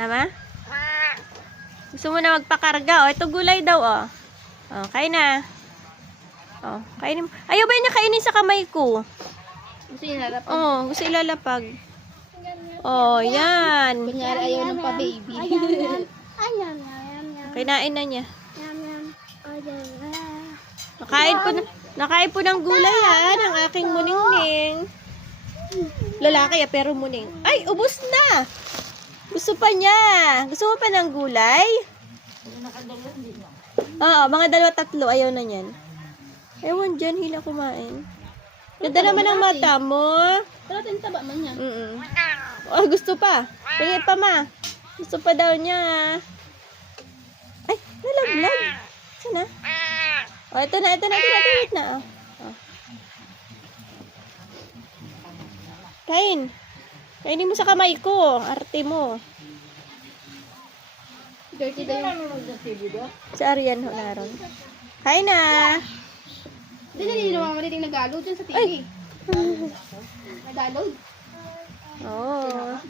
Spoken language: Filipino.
Tama? Gusto mo na magpakarga? O, ito gulay daw, o. O, kain na. O, kainin mo. Ayaw ba niya kainin sa kamay ko? Gusto niya lalapag. O, gusto ilalapag. O, yan. Kunyari ayaw ng pa-baby. Kinain na niya. Nakain po ng gulay, yan. Ang aking muningning. Lalaki, pero muning. Ay, ubos na! Gusto pa niya. Gusto mo pa ng gulay? Oo, mga 2-3. Ayaw na niyan. Ewan dyan, hila kumain. Ganda naman ang mata mo. Pero tintaba man yan. Oh, gusto pa. Tingin pa, ma. Gusto pa daw niya. Ay, nalaglag. Sana? Oh, ito na. Wait na. Oh. Kain. Kainin mo sa kamay ko. Arte mo. Dirty daw yung... Sa Arian ho naroon. Kain na. Hindi naman maliting nag-download dyan sa TV. Nag-download. Oh.